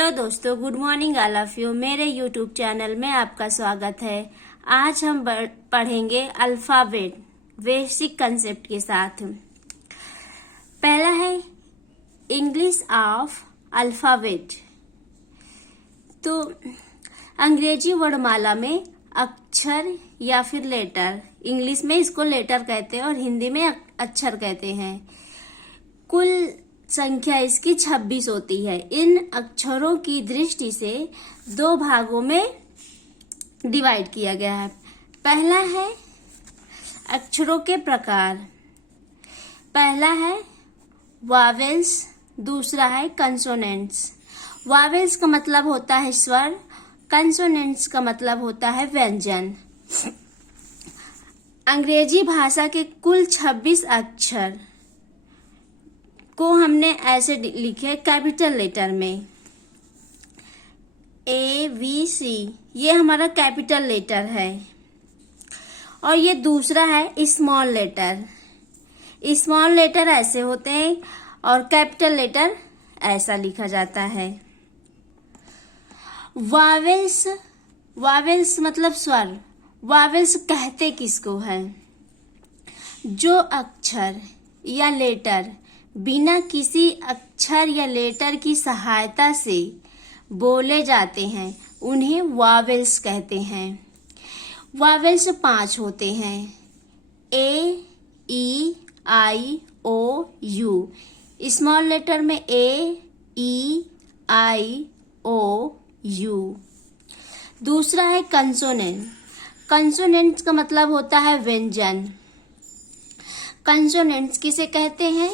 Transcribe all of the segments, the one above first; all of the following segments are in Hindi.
हेलो दोस्तों, good morning all of you. मेरे यूट्यूब चैनल में आपका स्वागत है। आज हम पढ़ेंगे अल्फाबेट बेसिक कंसेप्ट के साथ। पहला है इंग्लिश ऑफ अल्फाबेट। तो अंग्रेजी वर्णमाला में अक्षर या फिर लेटर, इंग्लिश में इसको लेटर कहते हैं और हिंदी में अक्षर कहते हैं। कुल संख्या इसकी 26 होती है। इन अक्षरों की दृष्टि से दो भागों में डिवाइड किया गया है। पहला है अक्षरों के प्रकार। पहला है वावेल्स, दूसरा है कंसोनेंट्स। वावेल्स का मतलब होता है स्वर, कंसोनेंट्स का मतलब होता है व्यंजन। अंग्रेजी भाषा के कुल 26 अक्षर को हमने ऐसे लिखे कैपिटल लेटर में। ABC ये हमारा कैपिटल लेटर है और ये दूसरा है स्मॉल लेटर। स्मॉल लेटर ऐसे होते हैं और कैपिटल लेटर ऐसा लिखा जाता है। वावेल्स, वावेल्स मतलब स्वर। वावेल्स कहते किसको है? जो अक्षर या लेटर बिना किसी अक्षर या लेटर की सहायता से बोले जाते हैं उन्हें वावेल्स कहते हैं। वावेल्स 5 होते हैं। A, E, I, O, U। Small letter में A, E, I, O, U। दूसरा है कंसोनेंट। कंसोनेंट्स का मतलब होता है व्यंजन। कंसोनेंट्स किसे कहते हैं?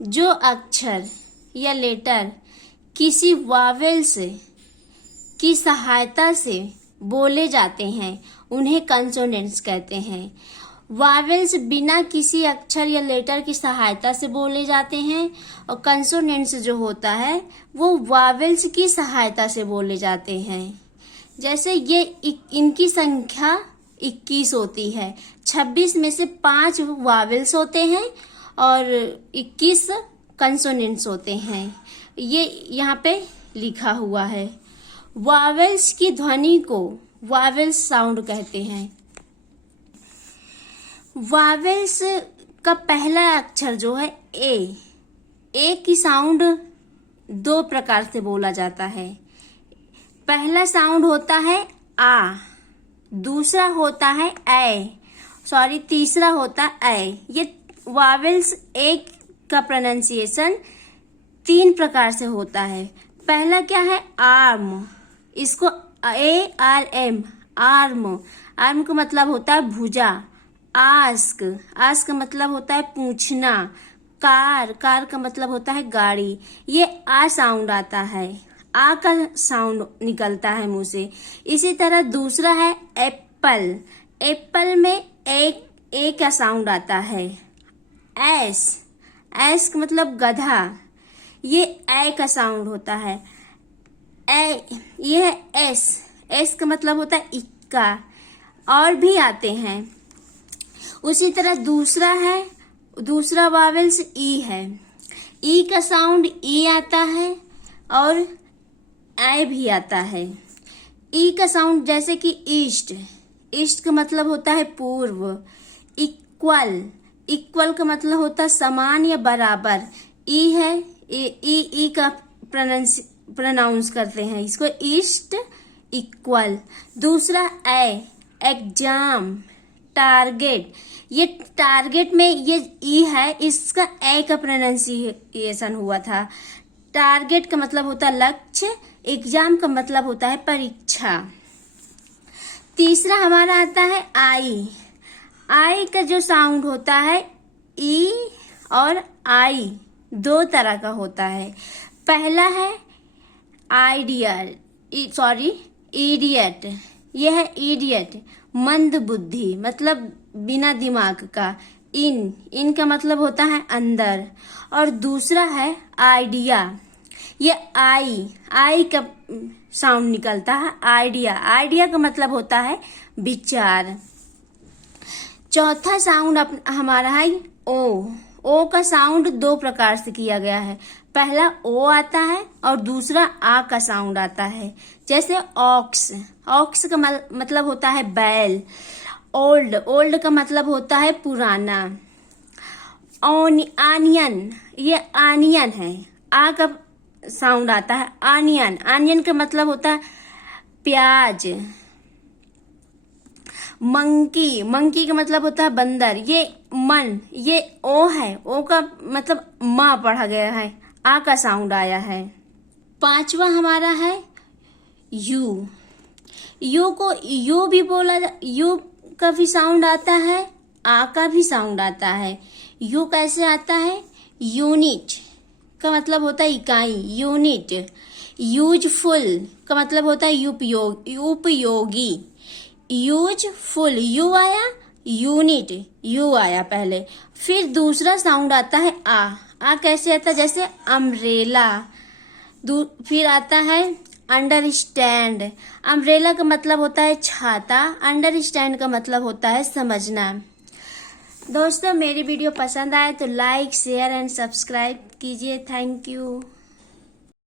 जो अक्षर या लेटर किसी वावेल्स की सहायता से बोले जाते हैं उन्हें कंसोनेंट्स कहते हैं। वावेल्स बिना किसी अक्षर या लेटर की सहायता से बोले जाते हैं और कंसोनेंट्स जो होता है वो वावेल्स की सहायता से बोले जाते हैं। जैसे ये इनकी संख्या 21 होती है। 26 में से 5 वावेल्स होते हैं और 21 कंसोनेंट्स होते हैं। ये यहाँ पे लिखा हुआ है। वावेल्स की ध्वनि को वावेल्स साउंड कहते हैं। वावेल्स का पहला अक्षर जो है ए की साउंड 2 प्रकार से बोला जाता है। पहला साउंड होता है आ, दूसरा होता है तीसरा होता है ये वावेल्स एक का प्रोनाउंसिएशन 3 प्रकार से होता है। पहला क्या है? आर्म। इसको ARM, आर्म। आर्म का मतलब होता है भुजा। आस्क का मतलब होता है पूछना। कार का मतलब होता है गाड़ी। ये आ साउंड आता है, आ का साउंड निकलता है मुंह से। इसी तरह दूसरा है एप्पल। एप्पल में ए का साउंड आता है। एस का मतलब गधा। ये ए का साउंड होता है। ये है एस का मतलब होता है इक्का। और भी आते हैं। उसी तरह दूसरा वावेल्स ई है। ई का साउंड ई आता है और ए भी आता है। ई का साउंड जैसे कि ईस्ट का मतलब होता है पूर्व। इक्वल का मतलब होता है समान या बराबर। ई है, ई का प्रोनाउंस करते हैं इसको ईस्ट, इक्वल। दूसरा एग्जाम, टारगेट। ये टारगेट में ये ई है, इसका ए का प्रोनाउंसिएशन हुआ था। टारगेट का मतलब होता है लक्ष्य, एग्जाम का मतलब होता है परीक्षा। तीसरा हमारा आता है आई का जो साउंड होता है ई और आई 2 तरह का होता है। पहला है इडियट। यह है इडियट, मंद बुद्धि, मतलब बिना दिमाग का। इन का मतलब होता है अंदर। और दूसरा है आइडिया। ये आई का साउंड निकलता है आइडिया का मतलब होता है विचार। चौथा साउंड हमारा है ओ का साउंड 2 प्रकार से किया गया है। पहला ओ आता है और दूसरा आ का साउंड आता है। जैसे ऑक्स, ऑक्स का मतलब होता है बैल। ओल्ड, ओल्ड का मतलब होता है पुराना। आनियन, ये आनियन है, आ का साउंड आता है आनियन। आनियन का मतलब होता है प्याज। मंकी, मंकी का मतलब होता है बंदर। ये मन, ये ओ है, ओ का मतलब माँ पढ़ा गया है, आ का साउंड आया है। पांचवा हमारा है यू। यू को यू भी बोला, यू का भी साउंड आता है, आ का भी साउंड आता है। यू कैसे आता है? यूनिट का मतलब होता है इकाई, यूनिट। यूजफुल का मतलब होता है उपयोगी। यूजफुल, यू आया, यूनिट, यू आया पहले। फिर दूसरा साउंड आता है आ कैसे आता है? जैसे अम्ब्रेला। फिर आता है अंडरस्टैंड। अम्ब्रेला का मतलब होता है छाता, अंडरस्टैंड का मतलब होता है समझना। दोस्तों, मेरी वीडियो पसंद आए तो लाइक, शेयर एंड सब्सक्राइब कीजिए। Thank you.